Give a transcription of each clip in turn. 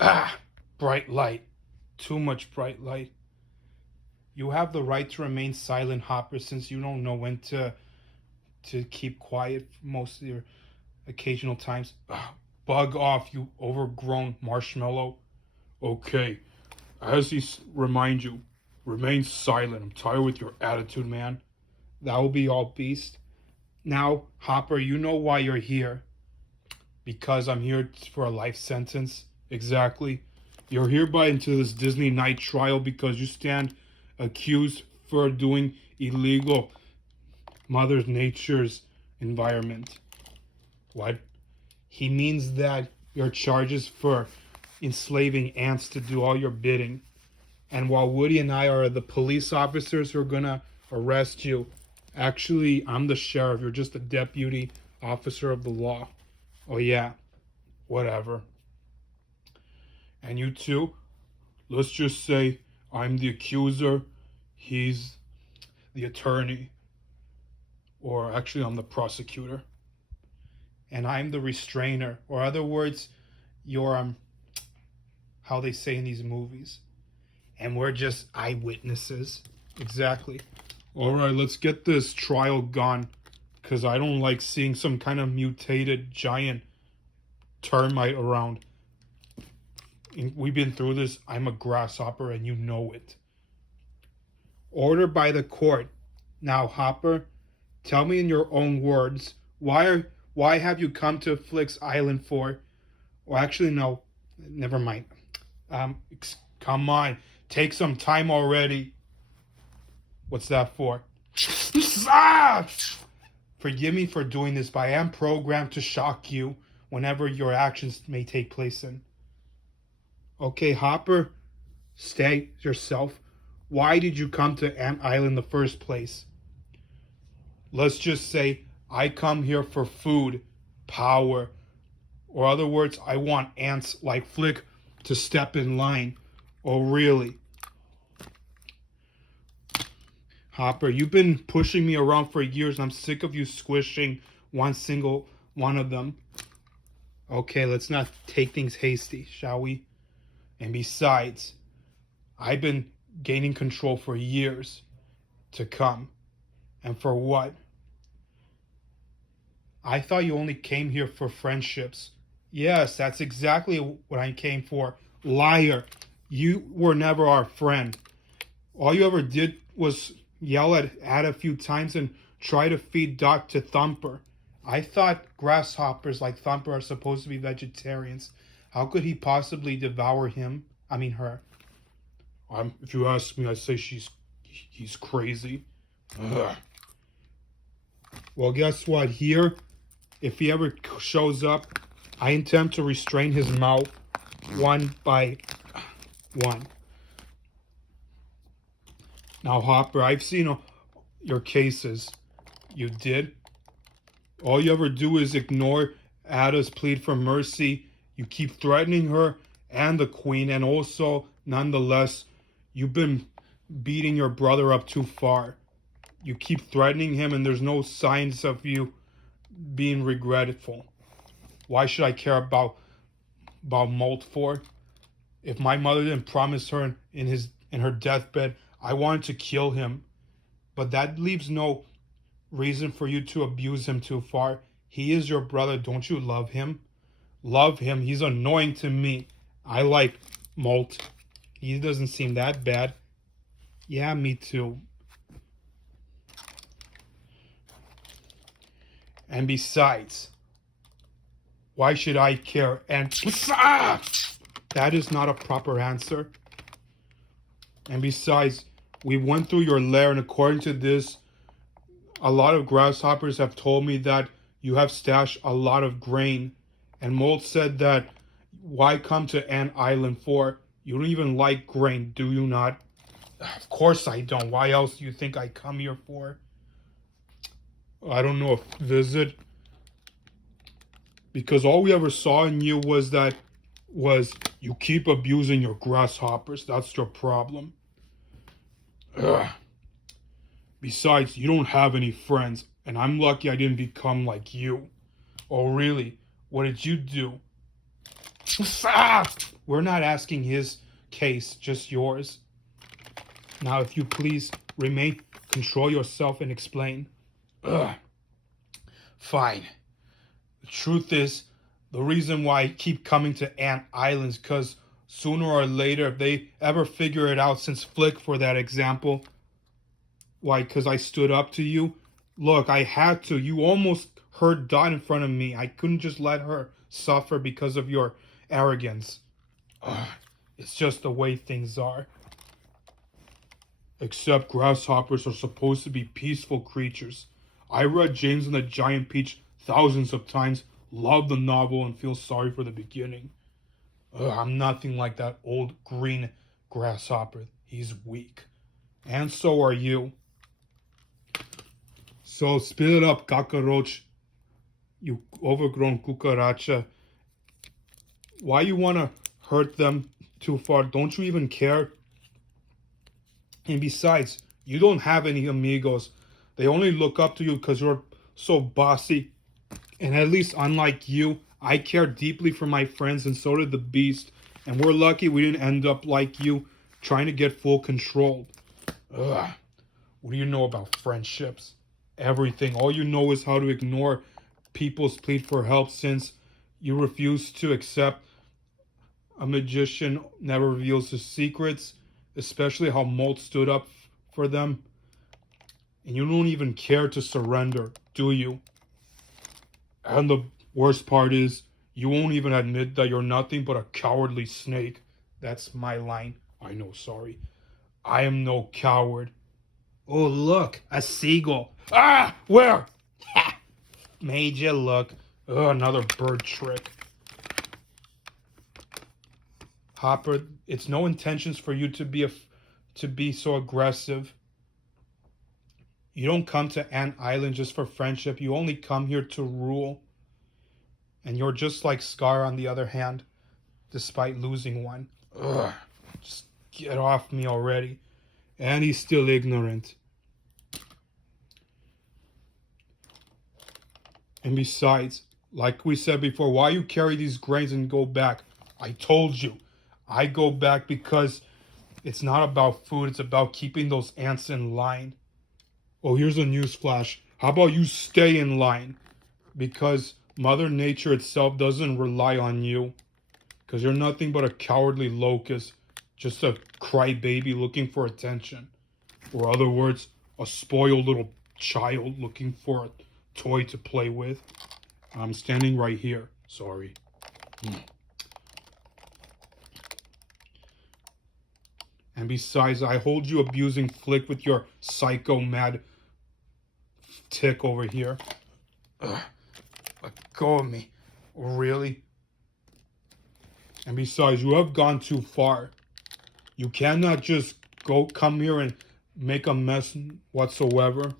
Ah, bright light. Too much bright light. You have the right to remain silent, Hopper, since you don't know when to keep quiet most of your occasional times. Ah, bug off, you overgrown marshmallow. Okay, as he remind you, remain silent. I'm tired with your attitude, man. That will be all, Beast. Now, Hopper, you know why you're here. Because I'm here for a life sentence. Exactly. You're hereby into this Disney night trial because you stand accused for doing illegal Mother Nature's environment. What? He means that your charges for enslaving ants to do all your bidding. And while Woody and I are the police officers who are gonna arrest you, actually, I'm the sheriff. You're just a deputy officer of the law. Oh, yeah, whatever. And you too, let's just say I'm the accuser, he's the attorney, or actually, I'm the prosecutor. And I'm the restrainer, or other words, you're how they say in these movies. And we're just eyewitnesses. Exactly. All right, let's get this trial gone, because I don't like seeing some kind of mutated giant termite around. We've been through this. I'm a grasshopper, and you know it. Order by the court. Now, Hopper, tell me in your own words, why have you come to Flick's Island for? Or actually, no, never mind. Come on, take some time already. What's that for? Ah! Forgive me for doing this, but I am programmed to shock you whenever your actions may take place in. Okay, Hopper, stay yourself. Why did you come to Ant Island in the first place? Let's just say I come here for food, power, or other words, I want ants like Flick to step in line. Oh, really? Hopper, you've been pushing me around for years and I'm sick of you squishing one single one of them. Okay, let's not take things hasty, shall we? And besides, I've been gaining control for years to come. And for what? I thought you only came here for friendships. Yes, that's exactly what I came for. Liar. You were never our friend. All you ever did was yell at Ad a few times and try to feed Dot to Thumper. I thought grasshoppers like Thumper are supposed to be vegetarians. How could he possibly devour him? I mean her. If you ask me, I say he's crazy. Ugh. Well, guess what? Here, if he ever shows up, I intend to restrain his mouth one by one. Now, Hopper, I've seen your cases. You did? All you ever do is ignore Ada's plea for mercy. You keep threatening her and the queen, and also, nonetheless, you've been beating your brother up too far. You keep threatening him, and there's no signs of you being regretful. Why should I care about Molt for? If my mother didn't promise her in her deathbed, I wanted to kill him. But that leaves no reason for you to abuse him too far. He is your brother. Don't you love him? Love him. He's annoying to me. I like Molt. He doesn't seem that bad. Yeah, me too. And besides, why should I care? And that is not a proper answer. And besides, we went through your lair, and according to this, a lot of grasshoppers have told me that you have stashed a lot of grain. And Molt said that, why come to Ant Island for? You don't even like grain, do you not? Of course I don't. Why else do you think I come here for? I don't know, a visit? Because all we ever saw in you was you keep abusing your grasshoppers. That's your problem. Ugh. Besides, you don't have any friends, and I'm lucky I didn't become like you. Oh, really? What did you do? We're not asking his case, just yours. Now, if you please remain, control yourself and explain. Ugh. Fine. The truth is, the reason why I keep coming to Ant Island is because sooner or later, if they ever figure it out, since Flick, for that example, why, because I stood up to you. Look, I had to. You almost heard Dot in front of me. I couldn't just let her suffer because of your arrogance. Ugh. It's just the way things are. Except grasshoppers are supposed to be peaceful creatures. I read James and the Giant Peach thousands of times, love the novel, and feel sorry for the beginning. I'm nothing like that old green grasshopper. He's weak. And so are you. So spit it up, Kakaroch, you overgrown cucaracha. Why you want to hurt them too far? Don't you even care? And besides, you don't have any amigos. They only look up to you because you're so bossy. And at least unlike you, I care deeply for my friends, and so did the Beast. And we're lucky we didn't end up like you, trying to get full control. Ugh. What do you know about friendships? Everything. All you know is how to ignore people's plea for help, since you refuse to accept a magician never reveals his secrets, especially how Molt stood up for them. And you don't even care to surrender, do you? And the worst part is, you won't even admit that you're nothing but a cowardly snake. That's my line. I know, sorry. I am no coward. Oh, look, a seagull. Ah, where? Ha! Made you look. Oh, another bird trick. Hopper, it's no intentions for you to be so aggressive. You don't come to Ant Island just for friendship. You only come here to rule. And you're just like Scar, on the other hand, despite losing one. Ugh, just get off me already. And he's still ignorant. And besides, like we said before, why you carry these grains and go back? I told you. I go back because it's not about food. It's about keeping those ants in line. Oh, here's a news flash. How about you stay in line? Because Mother Nature itself doesn't rely on you. Because you're nothing but a cowardly locust. Just a crybaby looking for attention. Or other words, a spoiled little child looking for a toy to play with. I'm standing right here. Sorry. And besides, I hold you abusing Flick with your psycho mad tick over here. Ugh. Let go of me. Really? And besides, you have gone too far. You cannot just come here and make a mess whatsoever.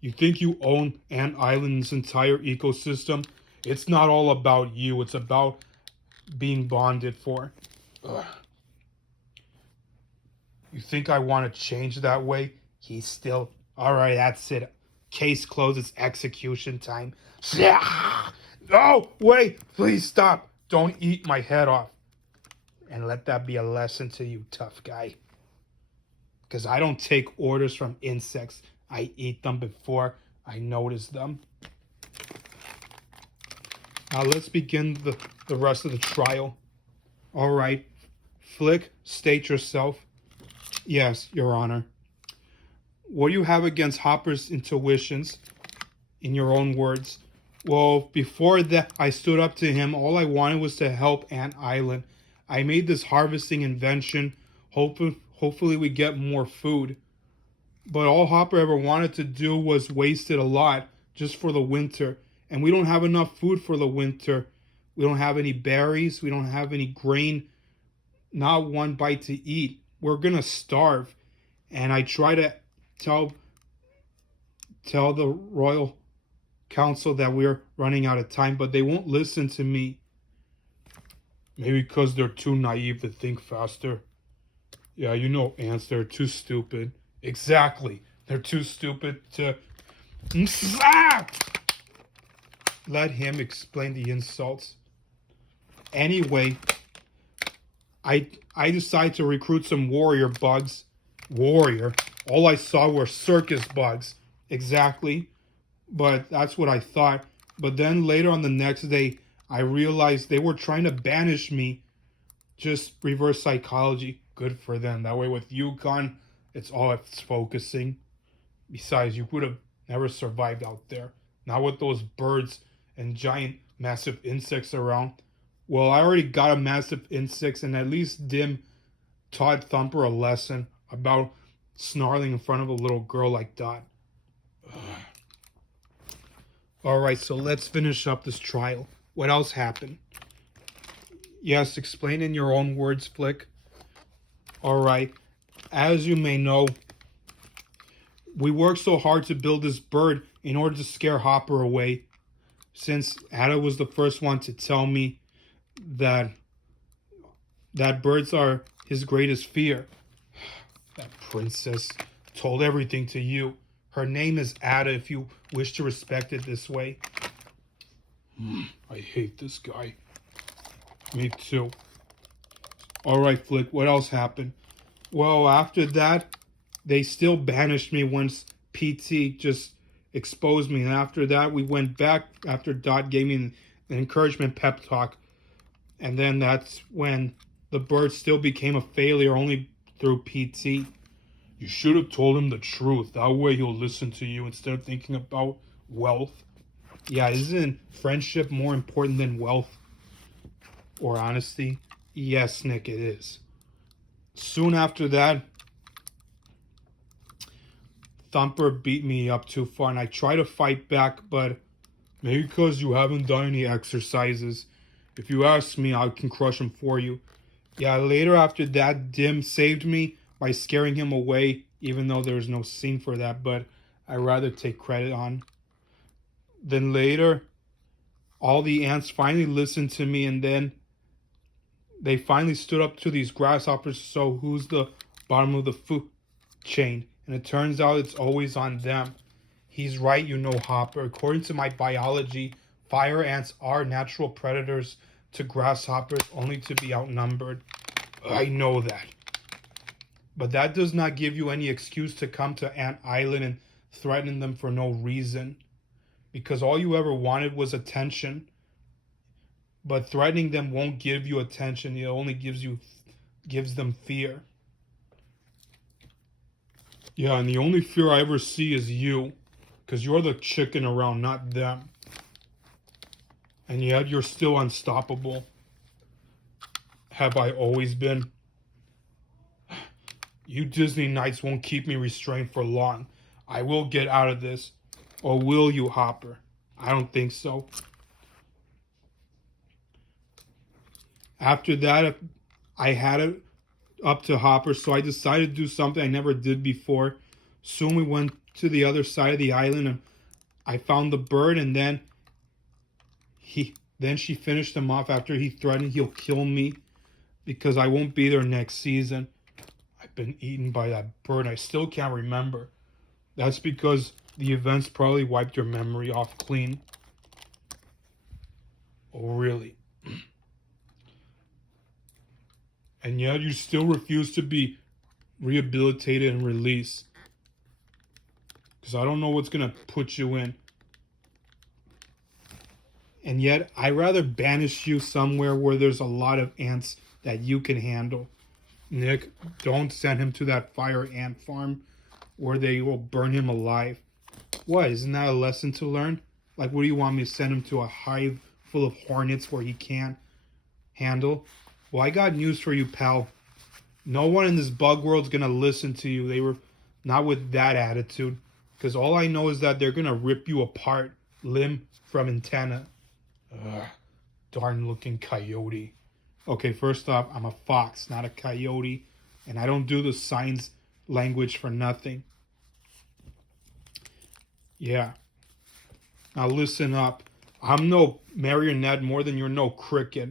You think you own Ant Island's entire ecosystem? It's not all about you. It's about being bonded for. Ugh. You think I want to change that way? He's still... Alright, that's it. Case closed. It's execution time. No! Wait! Please stop! Don't eat my head off. And let that be a lesson to you, tough guy. Because I don't take orders from insects. I eat them before I notice them. Now let's begin the rest of the trial. Alright. Flick, state yourself. Yes, Your Honor. What do you have against Hopper's intuitions, in your own words? Well, before that, I stood up to him. All I wanted was to help Ant Island. I made this harvesting invention. Hopefully we get more food. But all Hopper ever wanted to do was waste it a lot just for the winter. And we don't have enough food for the winter. We don't have any berries. We don't have any grain. Not one bite to eat. We're going to starve. And I try to tell the Royal Council that we're running out of time, but they won't listen to me. Maybe because they're too naive to think faster. Yeah, you know ants, they're too stupid. Exactly. They're too stupid to... Let him explain the insults. Anyway, I decided to recruit some warrior bugs. Warrior. All I saw were circus bugs. Exactly. But that's what I thought. But then later on the next day, I realized they were trying to banish me. Just reverse psychology. Good for them. That way with Yukon, it's focusing. Besides, you would have never survived out there. Not with those birds and giant massive insects around. Well, I already got a massive insects, and at least Dim taught Thumper a lesson about snarling in front of a little girl like Dot. Alright, so let's finish up this trial. What else happened? Yes, explain in your own words, Flick. Alright, as you may know, we worked so hard to build this bird in order to scare Hopper away. Since Ada was the first one to tell me that birds are his greatest fear. That princess told everything to you. Her name is Ada if you wish to respect it this way. I hate this guy. Me too. Alright, Flick, what else happened? Well, after that, they still banished me once PT just exposed me. And after that, we went back after Dot gave me an encouragement pep talk. And then that's when the bird still became a failure only through PT. You should have told him the truth. That way he'll listen to you instead of thinking about wealth. Yeah, isn't friendship more important than wealth or honesty? Yes, Nick, it is. Soon after that, Thumper beat me up too far, and I tried to fight back, but maybe because you haven't done any exercises. If you ask me, I can crush him for you. Yeah, later after that, Dim saved me by scaring him away, even though there's no scene for that, but I'd rather take credit on. Then later, all the ants finally listened to me, and then they finally stood up to these grasshoppers. So who's the bottom of the food chain? And it turns out it's always on them. He's right, you know, Hopper. According to my biology, fire ants are natural predators to grasshoppers, only to be outnumbered. I know that. But that does not give you any excuse to come to Ant Island and threaten them for no reason. Because all you ever wanted was attention. But threatening them won't give you attention. It only gives them fear. Yeah, and the only fear I ever see is you. Because you're the chicken around, not them. And yet you're still unstoppable. Have I always been? You Disney Knights won't keep me restrained for long. I will get out of this. Or will you, Hopper? I don't think so. After that, I had it up to Hopper, so I decided to do something I never did before. Soon we went to the other side of the island, and I found the bird, and then she finished him off after he threatened he'll kill me because I won't be there next season. I've been eaten by that bird. I still can't remember. That's because the events probably wiped your memory off clean. Oh, really? And yet you still refuse to be rehabilitated and released. Because I don't know what's going to put you in. And yet, I'd rather banish you somewhere where there's a lot of ants that you can handle. Nick, don't send him to that fire ant farm where they will burn him alive. What, isn't that a lesson to learn? Like, what do you want me to send him to a hive full of hornets where he can't handle? Well, I got news for you, pal. No one in this bug world's gonna listen to you. They were not with that attitude. Because all I know is that they're gonna rip you apart, limb from antenna. Ugh, darn looking coyote. Okay, first off, I'm a fox, not a coyote. And I don't do the signs language for nothing. Yeah. Now listen up. I'm no marionette more than you're no cricket.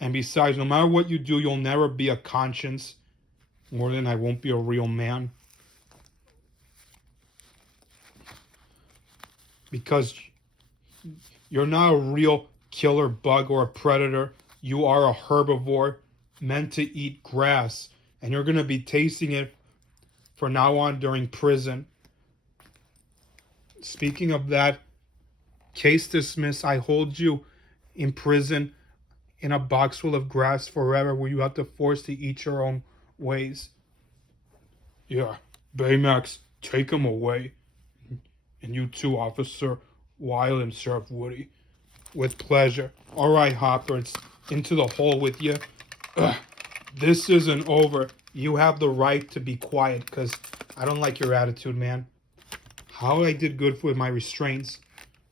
And besides, no matter what you do, you'll never be a conscience. More than I won't be a real man. Because you're not a real killer bug or a predator. You are a herbivore meant to eat grass, and you're going to be tasting it from now on during prison. Speaking of that, case dismissed. I hold you in prison in a box full of grass forever where you have to force to eat your own ways. Yeah, Baymax, take him away. And you too, Officer Wild and Sheriff Woody. With pleasure. All right, Hopper, it's into the hole with you. Ugh, this isn't over. You have the right to be quiet because I don't like your attitude, man. How I did good with my restraints.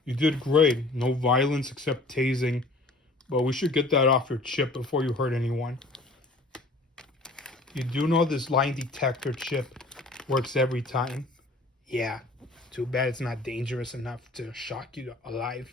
You did great. No violence except tasing. But we should get that off your chip before you hurt anyone. You do know this lie detector chip works every time? Yeah. Too bad it's not dangerous enough to shock you alive.